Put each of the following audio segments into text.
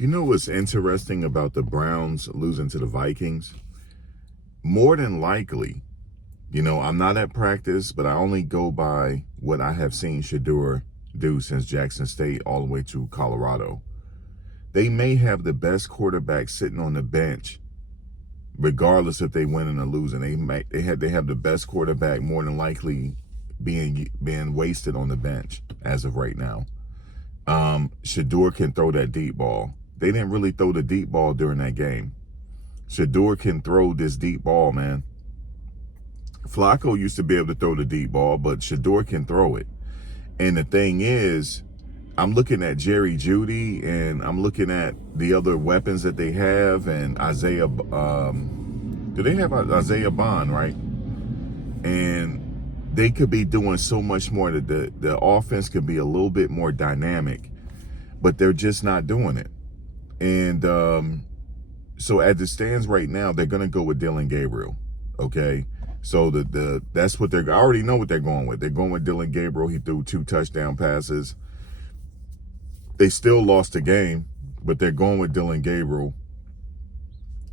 You know what's interesting about the Browns losing to the Vikings? More than likely, I'm not at practice, but I only go by what I have seen Shedeur do since Jackson State all the way to Colorado. They may have the best quarterback sitting on the bench, regardless if they winning or losing. They have the best quarterback more than likely being wasted on the bench as of right now. Shedeur can throw that deep ball. They didn't really throw the deep ball during that game. Shedeur can throw this deep ball, man. Flacco used to be able to throw the deep ball, but Shedeur can throw it. And the thing is, I'm looking at Jerry Jeudy, and I'm looking at the other weapons that they have, and Isaiah. Do they have Isaiah Bond, right? And they could be doing so much more. The offense could be a little bit more dynamic, but they're just not doing it. And so as it stands right now, they're going to go with Dillon Gabriel, okay? So that's what I already know what they're going with. They're going with Dillon Gabriel. He threw 2 touchdown passes. They still lost the game, but they're going with Dillon Gabriel.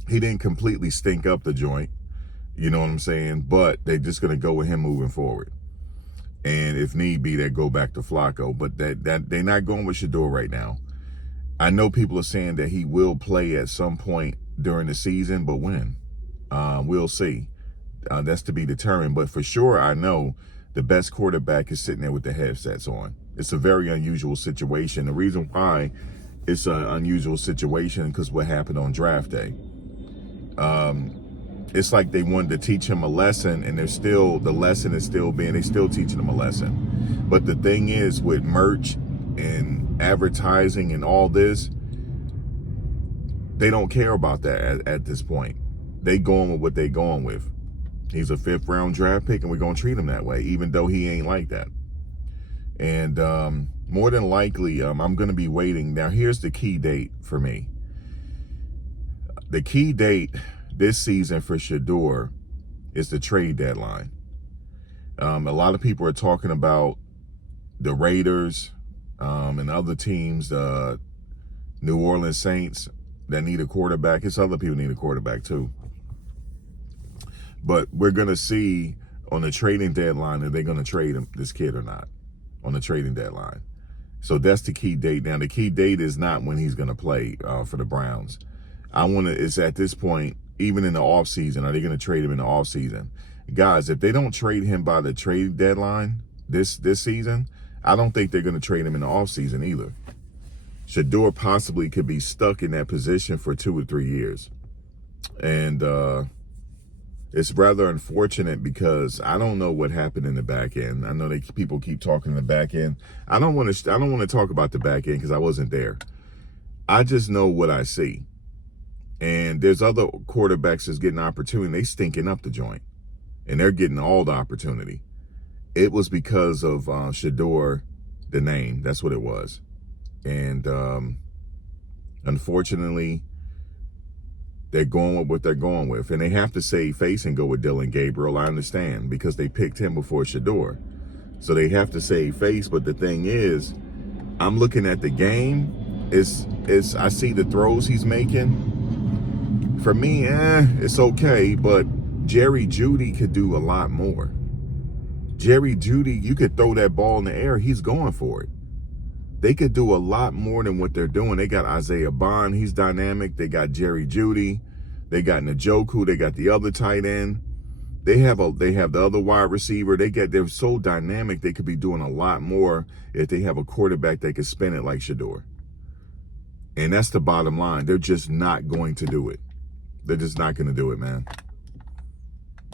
He didn't completely stink up the joint, you know what I'm saying? But they're just going to go with him moving forward. And if need be, they go back to Flacco. But that they're not going with Shedeur right now. I know people are saying that he will play at some point during the season, but when? We'll see. That's to be determined. But for sure, I know the best quarterback is sitting there with the headsets on. It's a very unusual situation. The reason why it's an unusual situation because what happened on draft day. It's like they wanted to teach him a lesson, and they're still teaching him a lesson. But the thing is, with merch and advertising and all this, they don't care about that at this point. They going with what they going with. He's a 5th round draft pick, and we're going to treat him that way, even though he ain't like that. And more than likely, I'm going to be waiting. Now, here's the key date for me. The key date this season for Shedeur is the trade deadline. A lot of people are talking about the Raiders and other teams, New Orleans Saints, that need a quarterback. It's other people need a quarterback too. But we're going to see on the trading deadline if they're going to trade this kid or not on the trading deadline. So that's the key date. Now, the key date is not when he's going to play for the Browns. It's at this point, even in the offseason, are they going to trade him in the offseason? Guys, if they don't trade him by the trade deadline this season, I don't think they're going to trade him in the offseason either. Shedeur possibly could be stuck in that position for 2 or 3 years. And it's rather unfortunate because I don't know what happened in the back end. I know people keep talking in the back end. I don't want to talk about the back end because I wasn't there. I just know what I see. And there's other quarterbacks that's getting opportunity. They stinking up the joint. And they're getting all the opportunity. It was because of Shedeur, the name. That's what it was. And unfortunately, they're going with what they're going with. And they have to save face and go with Dillon Gabriel. I understand, because they picked him before Shedeur. So they have to save face. But the thing is, I'm looking at the game. I see the throws he's making. For me, it's okay. But Jerry Jeudy could do a lot more. Jerry Jeudy, you could throw that ball in the air. He's going for it. They could do a lot more than what they're doing. They got Isaiah Bond. He's dynamic. They got Jerry Jeudy. They got Njoku. They got the other tight end. They have the other wide receiver. They're so dynamic. They could be doing a lot more if they have a quarterback that could spin it like Shedeur. And that's the bottom line. They're just not going to do it. They're just not going to do it, man.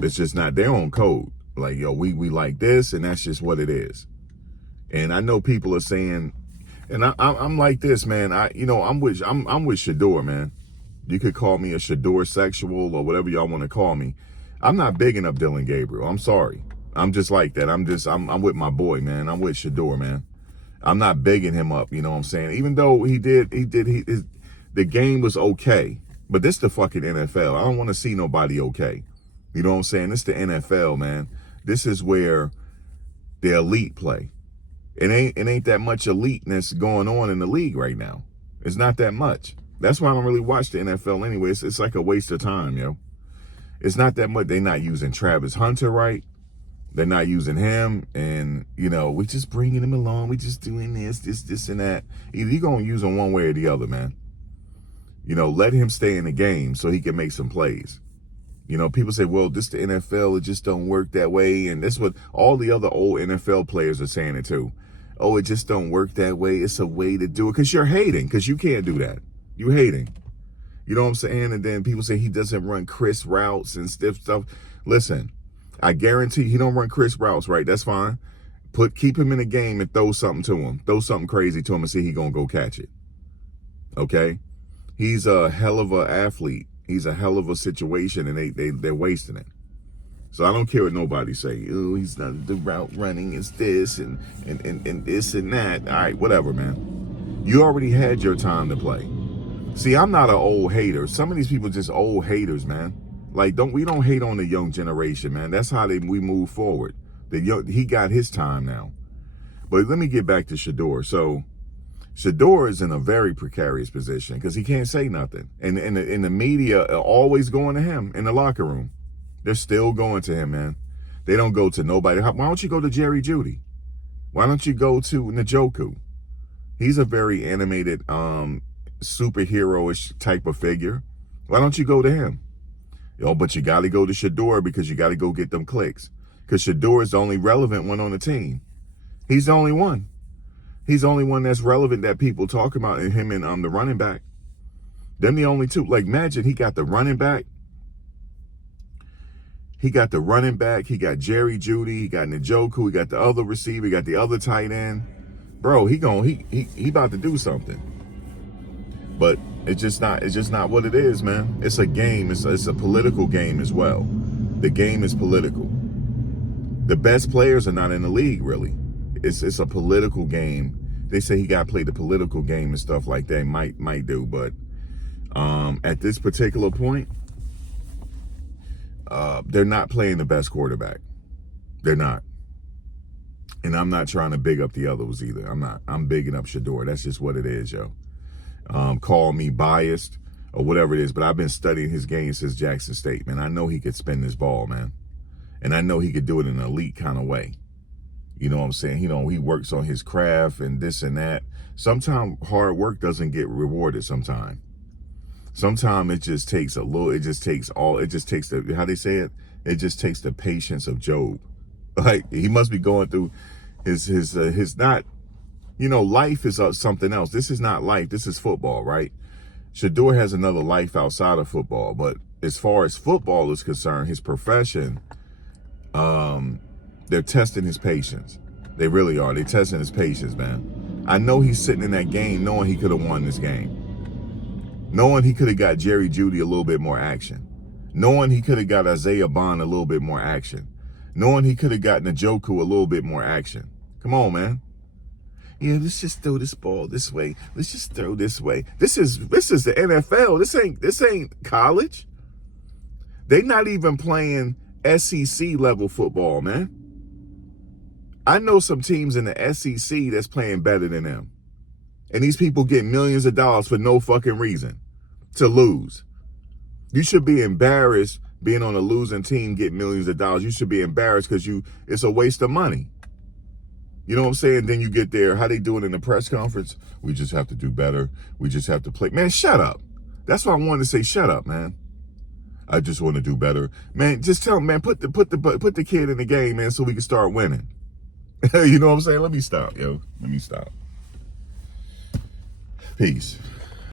It's just not their own code. Like, yo, we like this, and that's just what it is. And I know people are saying, and I'm like this, man. I'm with Shedeur, man. You could call me a Shedeur sexual or whatever y'all want to call me. I'm not bigging up Dillon Gabriel. I'm sorry. I'm just like that. I'm with my boy, man. I'm with Shedeur, man. I'm not bigging him up. You know what I'm saying? Even though the game was okay, but this the fucking NFL. I don't want to see nobody okay. You know what I'm saying? This the NFL, man. This is where the elite play. It ain't that much eliteness going on in the league right now. It's not that much. That's why I don't really watch the NFL anyway. It's like a waste of time, yo. It's not that much. They're not using Travis Hunter right. They're not using him. And, you know, we just bringing him along. We just doing this, and that. Either you're going to use him one way or the other, man. You know, let him stay in the game so he can make some plays. You know, people say, well, this the NFL. It just don't work that way. And that's what all the other old NFL players are saying it too. Oh, it just don't work that way. It's a way to do it. Because you're hating. Because you can't do that. You hating. You know what I'm saying? And then people say he doesn't run crisp routes and stiff stuff. Listen, I guarantee he don't run crisp routes, right? That's fine. Keep him in the game and throw something to him. Throw something crazy to him and see he gonna go catch it. Okay? He's a hell of an athlete. He's a hell of a situation, and they're wasting it. So I don't care what nobody say. Oh, he's not the route running. It's this and this and that. All right, whatever, man. You already had your time to play. See, I'm not an old hater. Some of these people are just old haters, man. Like, we don't hate on the young generation, man. That's how we move forward. He got his time now. But let me get back to Shedeur. So Shedeur is in a very precarious position because he can't say nothing. And in the media are always going to him in the locker room. They're still going to him, man. They don't go to nobody. Why don't you go to Jerry Jeudy? Why don't you go to Njoku? He's a very animated, superhero-ish type of figure. Why don't you go to him? But you got to go to Shedeur because you got to go get them clicks. Because Shedeur is the only relevant one on the team. He's the only one. He's the only one that's relevant that people talk about, and him and the running back. Them the only two. Like, imagine he got the running back. He got the running back. He got Jerry Jeudy. He got Njoku. He got the other receiver. He got the other tight end. Bro, he about to do something. But it's just not what it is, man. It's a game. It's a political game as well. The game is political. The best players are not in the league, really. It's a political game. They say he got to play the political game and stuff like that. Might do, but at this particular point, they're not playing the best quarterback. They're not. And I'm not trying to big up the others either. I'm not. I'm bigging up Shedeur. That's just what it is, yo. Call me biased or whatever it is, but I've been studying his game since Jackson State, man. I know he could spin this ball, man. And I know he could do it in an elite kind of way. You know what I'm saying? You know, he works on his craft and this and that. Sometimes hard work doesn't get rewarded sometimes. Sometimes it just takes how they say it? It just takes the patience of Job. Like, he must be going through his not, you know, life is something else. This is not life. This is football, right? Shedeur has another life outside of football. But as far as football is concerned, his profession, they're testing his patience. They really are. They're testing his patience, man. I know he's sitting in that game knowing he could have won this game. Knowing he could have got Jerry Jeudy a little bit more action. Knowing he could have got Isaiah Bond a little bit more action. Knowing he could have got Njoku a little bit more action. Come on, man. Yeah, let's just throw this ball this way. Let's just throw this way. This is the NFL. This ain't college. They not even playing SEC level football, man. I know some teams in the SEC that's playing better than them. And these people get millions of dollars for no fucking reason to lose. You should be embarrassed being on a losing team, get millions of dollars. You should be embarrassed because it's a waste of money. You know what I'm saying? Then you get there, how they do it in the press conference? We just have to do better. We just have to play. Man, shut up. That's what I wanted to say. Shut up, man. I just want to do better. Man, just tell him, man, put the kid in the game, man, so we can start winning. You know what I'm saying? Let me stop, yo. Let me stop. Peace.